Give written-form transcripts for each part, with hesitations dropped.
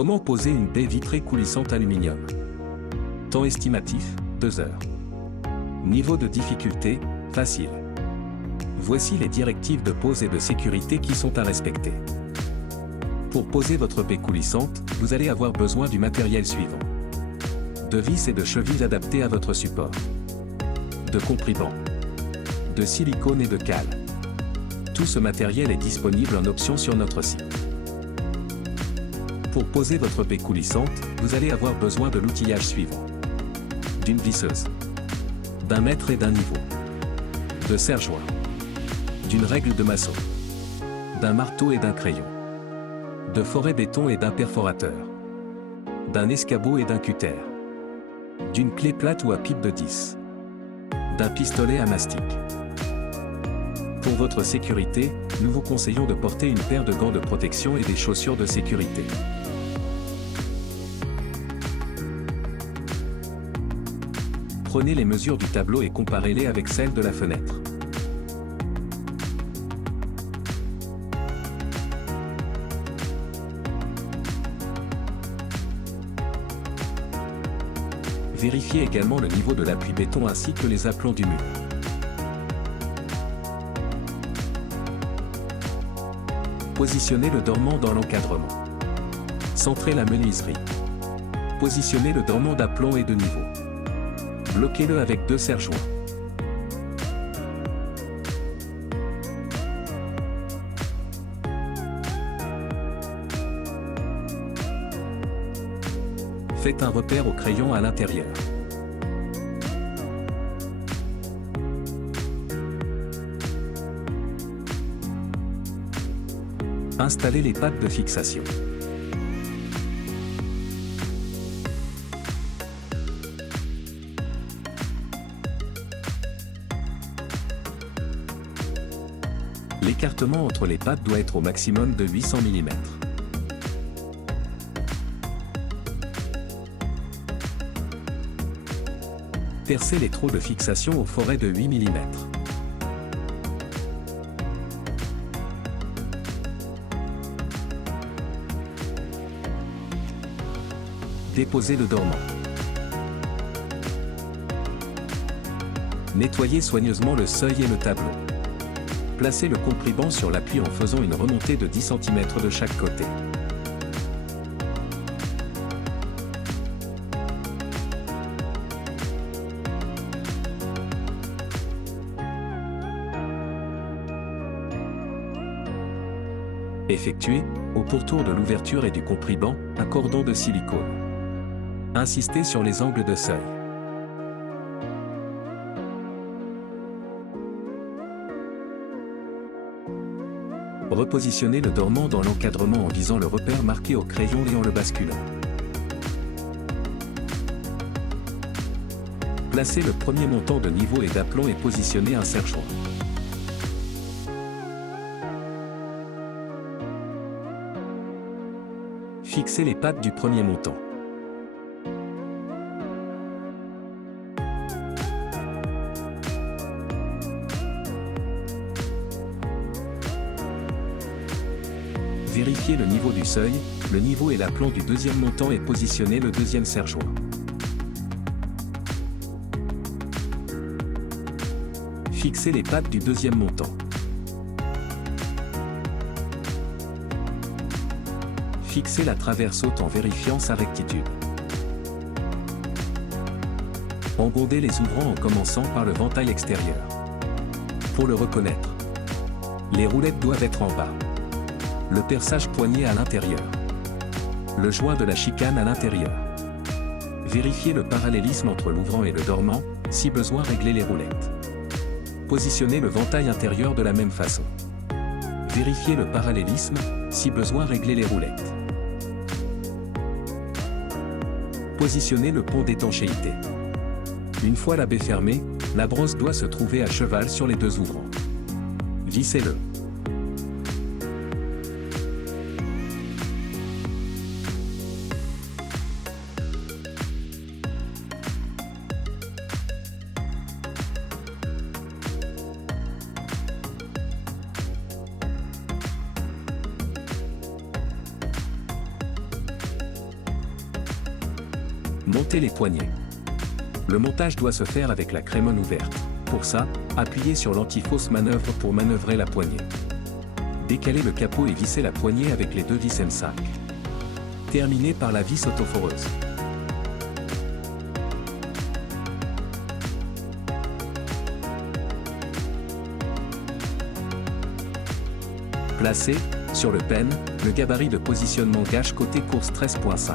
Comment poser une baie vitrée coulissante aluminium? Temps estimatif, 2 heures. Niveau de difficulté, facile. Voici les directives de pose et de sécurité qui sont à respecter. Pour poser votre baie coulissante, vous allez avoir besoin du matériel suivant. De vis et de chevilles adaptées à votre support. De compribants. De silicone et de cale. Tout ce matériel est disponible en option sur notre site. Pour poser votre baie coulissante, vous allez avoir besoin de l'outillage suivant. D'une visseuse. D'un mètre et d'un niveau. De serre-joint. D'une règle de maçon. D'un marteau et d'un crayon. De forêt béton et d'un perforateur. D'un escabeau et d'un cutter. D'une clé plate ou à pipe de 10. D'un pistolet à mastic. Pour votre sécurité, nous vous conseillons de porter une paire de gants de protection et des chaussures de sécurité. Prenez les mesures du tableau et comparez-les avec celles de la fenêtre. Vérifiez également le niveau de l'appui béton ainsi que les aplombs du mur. Positionnez le dormant dans l'encadrement. Centrez la menuiserie. Positionnez le dormant d'aplomb et de niveau. Bloquez-le avec 2 serre-joints. Faites un repère au crayon à l'intérieur. Installez les pattes de fixation. L'écartement entre les pattes doit être au maximum de 800 mm. Percez les trous de fixation au forêt de 8 mm. Déposez le dormant. Nettoyez soigneusement le seuil et le tableau. Placez le compribant sur l'appui en faisant une remontée de 10 cm de chaque côté. Effectuez, au pourtour de l'ouverture et du compribant, un cordon de silicone. Insistez sur les angles de seuil. Repositionnez le dormant dans l'encadrement en visant le repère marqué au crayon et en le basculant. Placez le premier montant de niveau et d'aplomb et positionnez un serre-joint. Fixez les pattes du premier montant. Vérifiez le niveau du seuil, le niveau et l'aplomb du deuxième montant et positionnez le deuxième serre-joint. Fixez les pattes du deuxième montant. Fixez la traverse haute en vérifiant sa rectitude. Embondez les ouvrants en commençant par le ventail extérieur. Pour le reconnaître, les roulettes doivent être en bas. Le perçage poignet à l'intérieur. Le joint de la chicane à l'intérieur. Vérifiez le parallélisme entre l'ouvrant et le dormant, si besoin réglez les roulettes. Positionnez le ventail intérieur de la même façon. Vérifiez le parallélisme, si besoin réglez les roulettes. Positionnez le pont d'étanchéité. Une fois la baie fermée, la brosse doit se trouver à cheval sur les 2 ouvrants. Vissez-le. Montez les poignées. Le montage doit se faire avec la crémone ouverte. Pour ça, appuyez sur l'anti-fausse manœuvre pour manœuvrer la poignée. Décalez le capot et vissez la poignée avec les deux vis M5. Terminez par la vis autoforeuse. Placez, sur le pen, le gabarit de positionnement gâche côté course 13.5.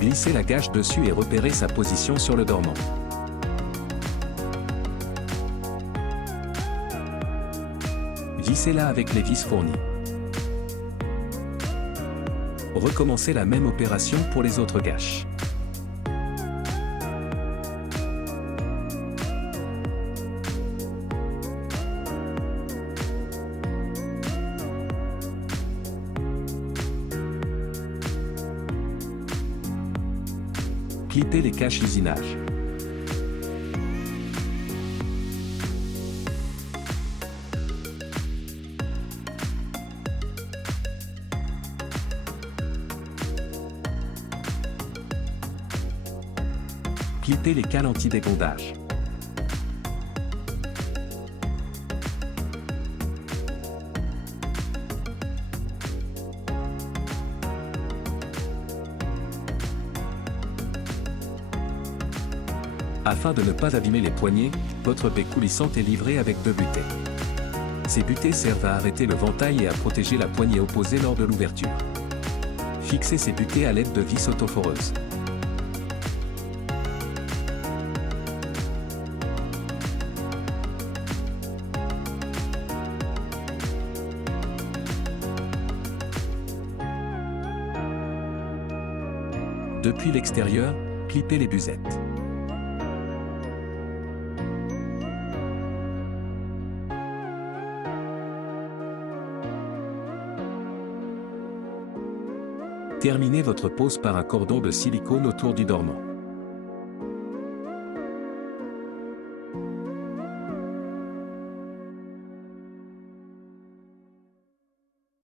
Glissez la gâche dessus et repérez sa position sur le dormant. Vissez-la avec les vis fournies. Recommencez la même opération pour les autres gâches. Clippez les caches usinage. Clippez les cales anti-dégondage. Afin de ne pas abîmer les poignées, votre baie coulissante est livrée avec 2 butées. Ces butées servent à arrêter le ventail et à protéger la poignée opposée lors de l'ouverture. Fixez ces butées à l'aide de vis autoforeuses. Depuis l'extérieur, clippez les buzettes. Terminez votre pose par un cordon de silicone autour du dormant.